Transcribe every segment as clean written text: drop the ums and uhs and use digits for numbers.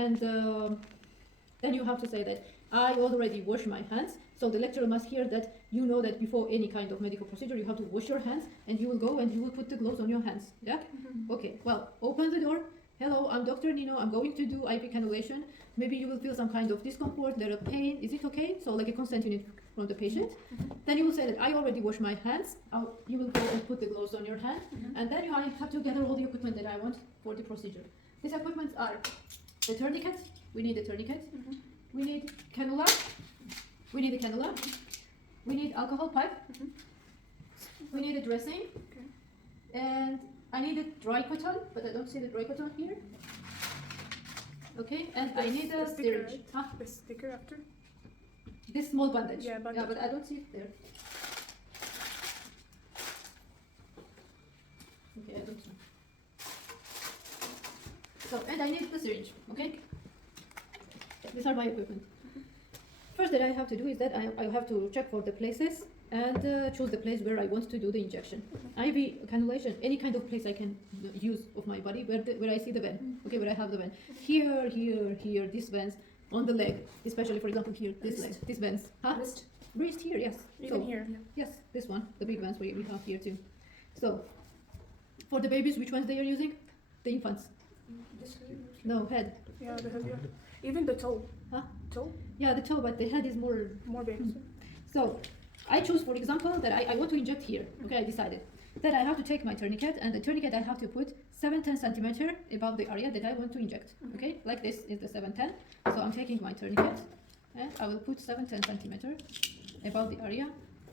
and then you have to say that I already wash my hands. So the lecturer must hear that you know that before any kind of medical procedure you have to wash your hands, and you will go and you will put the gloves on your hands. Yeah? Okay, well, open the door. Hello, I'm Dr. Nino. I'm going to do IV cannulation. Maybe you will feel some kind of discomfort, little pain. Is it okay? So like a consent unit from the patient. Then you will say that I already washed my hands. You will go and put the gloves on your hand. And then you have to gather all the equipment that I want for the procedure. These equipment are the tourniquet. We need the tourniquet. We need cannula. We need a cannula. We need alcohol pipe. We need a dressing. And I need a dry cotton, but I don't see the dry cotton here. Okay, and I need a syringe. Right? Huh? The sticker after? This small bandage. Yeah, bandage. Yeah, but I don't see it there. Okay, I don't see. So, and I need the syringe. Okay. These are my equipment. First that I have to do is that I have to check for the places and choose the place where I want to do the injection. IV cannulation, any kind of place I can use of my body where I see the vein, okay, where I have the vein. Here, here, here, these veins on the leg, especially for example here, this leg, these veins. Huh? Wrist here, yes. Even here. Yes, this one, the big veins we have here too. So, for the babies, which ones they are using? The infants. This way? No, head. Yeah, the head, yeah. Even the toe. Huh? Toe? Yeah, the toe, but the head is more. More veins. So, I choose, for example, that I want to inject here. Okay, I decided. Then I have to take my tourniquet, and the tourniquet I have to put 7-10 centimeter above the area that I want to inject. Okay, like this is the 7-10. So I'm taking my tourniquet, and I will put 7-10 centimeter above the area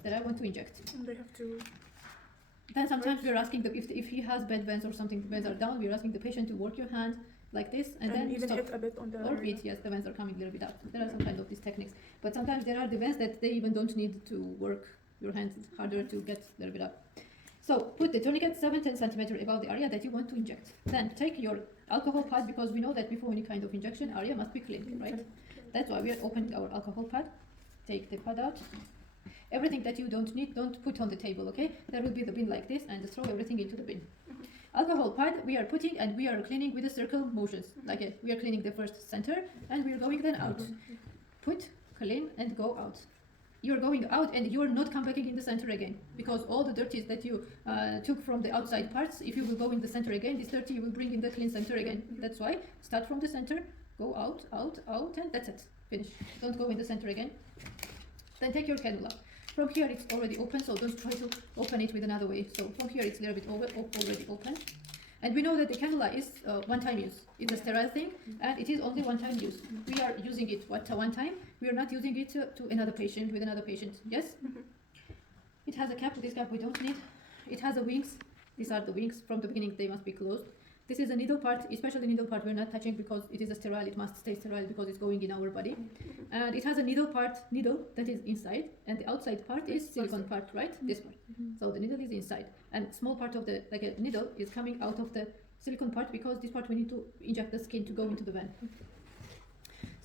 that I want to inject. And they have to. Then sometimes we're asking if he has bad veins or something, the veins are down. We're asking the patient to work your hand like this, and then even stop. hit a bit on the. Or beat, yes, the veins are coming a little bit up. There are some kind of these techniques. But sometimes there are the veins that they even don't need to work your hands harder to get a little bit up. So put the tourniquet 7-10 centimeter above the area that you want to inject. Then take your alcohol pad, because we know that before any kind of injection, area must be clean, right? That's why we are opening our alcohol pad. Take the pad out. Everything that you don't need, don't put on the table, okay? There will be the bin like this, and throw everything into the bin. Alcohol pad we are putting, and we are cleaning with the circle motions. Like it. We are cleaning the first center, and we are going then out. Put, clean, and go out. You are going out, and you are not come back in the center again, because all the dirties that you took from the outside parts, if you will go in the center again, this dirty you will bring in the clean center again. That's why start from the center, go out, out, out, and that's it. Finish. Don't go in the center again. Then take your cannula. From here it's already open, so don't try to open it with another way. So from here it's a little bit already open. And we know that the cannula is one-time use. It's a sterile thing, and it is only one-time use. We are using it one time. We are not using it to another patient, with another patient. Yes? It has a cap. This cap we don't need. It has the wings. These are the wings. From the beginning they must be closed. This is a needle part, especially needle part we're not touching because it is a sterile, it must stay sterile because it's going in our body. And it has a needle that is inside, and the outside part is silicone part, right? This part. So the needle is inside, and small part of the, like a needle is coming out of the silicone part, because this part we need to inject the skin to go into the vein.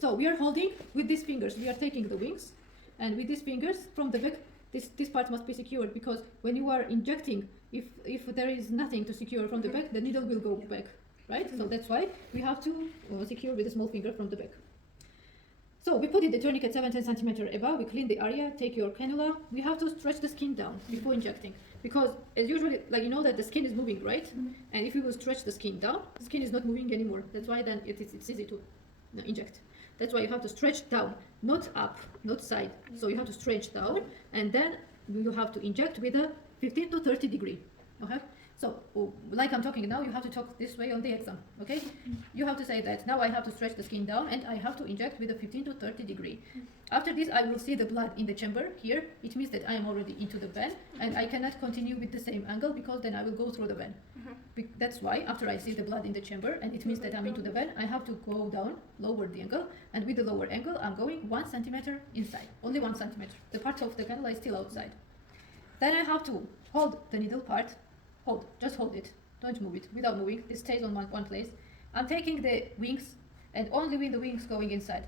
So we are holding with these fingers, we are taking the wings, and with these fingers from the back, this part must be secured, because when you are injecting, if there is nothing to secure from the back, the needle will go back, right? So that's why we have to secure with a small finger from the back. So we put in the tourniquet 7-10 centimeter above, we clean the area, take your cannula. We have to stretch the skin down before injecting, because as usually, like you know that the skin is moving, right? And if we will stretch the skin down, the skin is not moving anymore. That's why then it's easy to inject. That's why you have to stretch down, not up, not side. So you have to stretch down, and then you have to inject with a 15 to 30 degree. Okay? So, like I'm talking now, you have to talk this way on the exam. Okay? You have to say that now I have to stretch the skin down, and I have to inject with a 15 to 30 degree. After this, I will see the blood in the chamber here. It means that I am already into the vein, and I cannot continue with the same angle, because then I will go through the vein. That's why after I see the blood in the chamber, and it means that I'm into the vein, I have to go down, lower the angle, and with the lower angle, I'm going 1 centimeter inside. Only 1 centimeter. The part of the cannula is still outside. Then I have to hold the needle part. Just hold it. Don't move it. Without moving, it stays on one place. I'm taking the wings, and only with the wings going inside.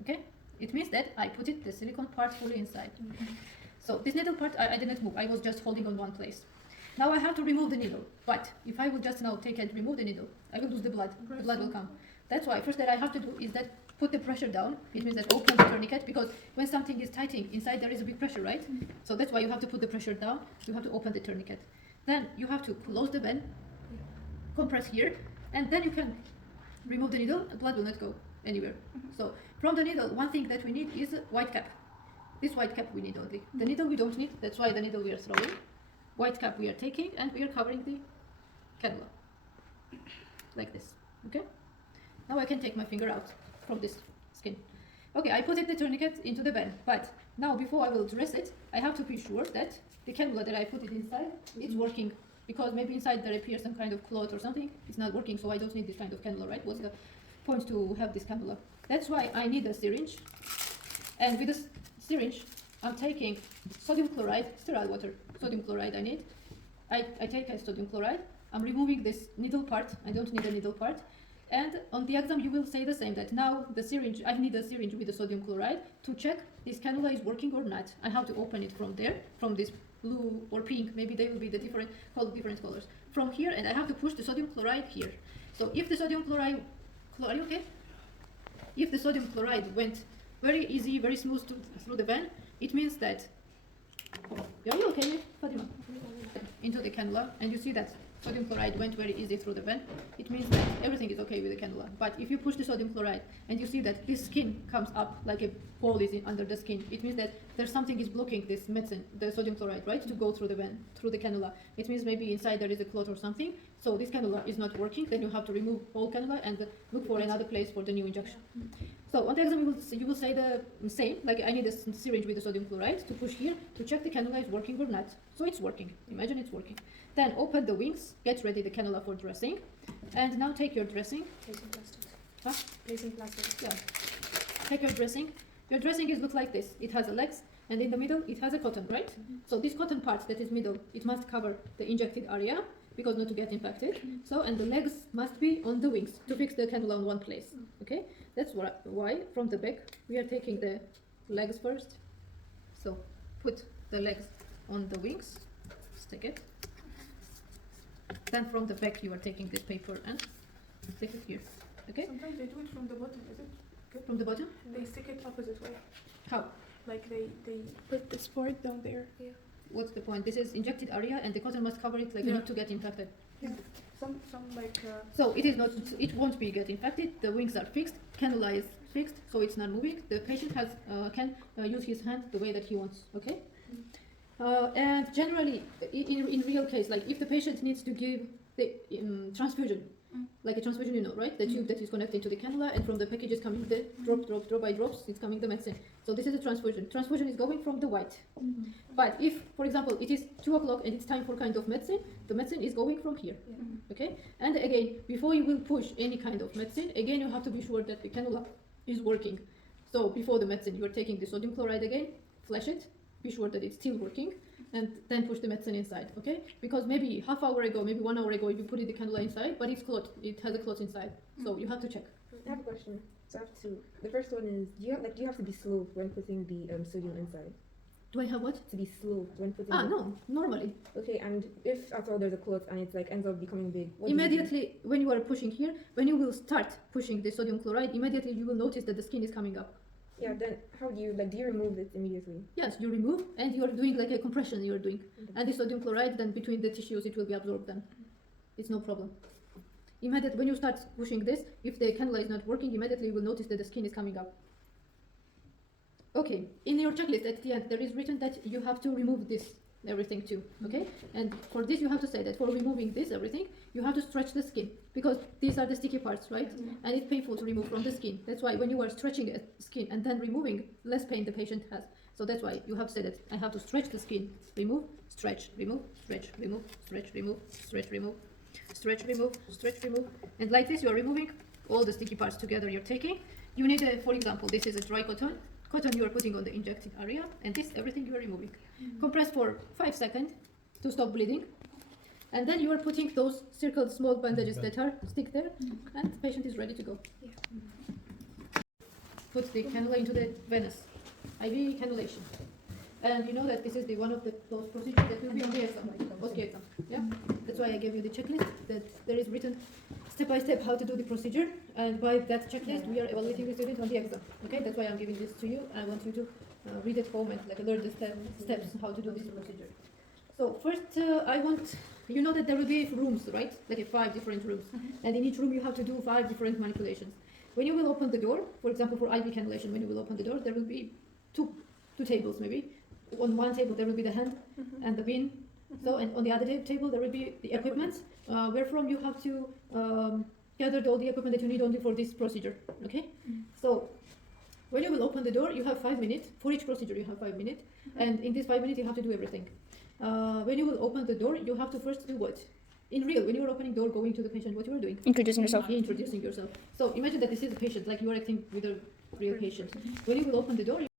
Okay? It means that I put the silicone part fully inside. So this needle part, I didn't move. I was just holding on one place. Now I have to remove the needle. But if I will just now take and remove the needle, I will lose the blood. The blood will come. That's why first that I have to do is that put the pressure down. It means that open the tourniquet, because when something is tightening inside there is a big pressure, right? So that's why you have to put the pressure down. You have to open the tourniquet. Then you have to close the vein, compress here, and then you can remove the needle. Blood will not go anywhere. So from the needle, one thing that we need is a white cap. This white cap we need only. The needle we don't need. That's why the needle we are throwing. White cap we are taking, and we are covering the cannula like this. Okay. Now I can take my finger out from this skin. Okay, I put the tourniquet into the vein, but now before I will dress it, I have to be sure that the cannula that I put it inside is working, because maybe inside there appears some kind of clot or something. It's not working, so I don't need this kind of cannula, right? What's the point to have this cannula? That's why I need a syringe, and with this syringe, I'm taking sodium chloride, sterile water. Sodium chloride I need. I take a sodium chloride. I'm removing this needle part. I don't need a needle part. And on the exam, you will say the same, that now the syringe, I need a syringe with the sodium chloride to check this cannula is working or not. I have to open it from there, from this blue or pink, maybe they will be the different colors. From here, and I have to push the sodium chloride here. So if the sodium chloride, are you okay? If the sodium chloride went very easy, very smooth through the vein, it means that, are you okay, Fatima? Into the cannula, and you see that sodium chloride went very easy through the vein. It means that everything is okay with the cannula. But if you push the sodium chloride and you see that this skin comes up like a hole is under the skin, it means that there's something is blocking this medicine, the sodium chloride, right, to go through the vein, through the cannula. It means maybe inside there is a clot or something. So this cannula is not working. Then you have to remove whole cannula and look for another place for the new injection. So on the exam, you will say the same, like I need a syringe with the sodium chloride to push here to check the cannula is working or not. So it's working. Imagine it's working. Then open the wings, get ready the cannula for dressing, and now take your dressing. Placing plastic. Huh? Placing plastic. Yeah. Take your dressing. Your dressing is look like this. It has a legs, and in the middle it has a cotton, right? So this cotton part that is middle, it must cover the injected area, because not to get infected. So, and the legs must be on the wings to fix the cannula on one place. Okay, that's why from the back we are taking the legs first. So put the legs on the wings, stick it. Then from the back you are taking this paper and stick it here. Okay, Sometimes they do it from the bottom, is it? Okay. from the bottom. They stick it opposite way. How? Like they put this part down there. Yeah. What's the point? This is injected area, and the cotton must cover it, like Yeah. not to get infected. Yeah. Some like. So it is not. It won't be get infected. The wings are fixed. Cannula is fixed, so it's not moving. The patient has can use his hand the way that he wants. Okay. And generally, in real case, like if the patient needs to give the transfusion, like a transfusion, you know, right? The tube that is connected to the cannula, and from the package is coming the drop by drops. It's coming the medicine. So this is a transfusion. Transfusion is going from the white. But if, for example, it is 2 o'clock and it's time for kind of medicine, the medicine is going from here. Okay. And again, before you will push any kind of medicine, again you have to be sure that the cannula is working. So before the medicine, you are taking the sodium chloride again, flash it, be sure that it's still working, and then push the medicine inside, okay? Because maybe half hour ago, maybe 1 hour ago, you put the cannula inside, but it's clot, it has a clot inside, so you have to check. I have a question. So I have two. The first one is, do you have to be slow when putting the sodium inside? Do I have what? To be slow when putting. No, normally. Okay, and if at all there's a clot and it's like ends up becoming big, what do you do? Immediately, when you are pushing here, when you will start pushing the sodium chloride, immediately you will notice that the skin is coming up. Yeah. Then how do you do you remove it immediately? Yes, you remove, and you are doing like a compression. You are doing, and the sodium chloride then between the tissues it will be absorbed. Then it's no problem. Immediately when you start pushing this, if the cannula is not working, immediately you will notice that the skin is coming up. Okay, in your checklist at the end there is written that you have to remove this everything too. Okay, and for this you have to say that for removing this everything you have to stretch the skin, because these are the sticky parts, right? And it's painful to remove from the skin. That's why when you are stretching the skin and then removing, less pain the patient has. So that's why you have to say that I have to stretch the skin, remove, stretch, remove, stretch, remove, stretch, remove, stretch, remove, stretch, remove, stretch, remove, and like this you are removing all the sticky parts together. You're taking. You need a, for example, this is a dry cotton. Cotton you are putting on the injected area, and this everything you are removing. Compress for 5 seconds to stop bleeding, and then you are putting those circled small bandages that are stick there, and the patient is ready to go. Put the cannula into the venous, IV cannulation, and you know that this is the one of those procedures that will be on the exam, OSCE exam. Yeah, that's why I gave you the checklist that there is written step by step how to do the procedure, And by that checklist, we are evaluating the student on the exam. Okay, that's why I'm giving this to you. I want you to read at home and like learn the steps how to do this procedure. So first, I want you know that there will be rooms, right? Like 5 different rooms, and in each room you have to do 5 different manipulations. When you will open the door, for example, for IV cannulation, when you will open the door, there will be two tables maybe. On one table there will be the hand and the bin. So, and on the other table there will be the equipment, where from you have to gather all the equipment that you need only for this procedure. Okay. So when you will open the door, you have 5 minutes for each procedure. You have 5 minutes, and in these 5 minutes you have to do everything. When you will open the door, you have to first do what? In real, when you are opening door, going to the patient, what you are doing? Introducing yourself. Introducing yourself. So imagine that this is a patient, like you are acting with a real patient. When you will open the door,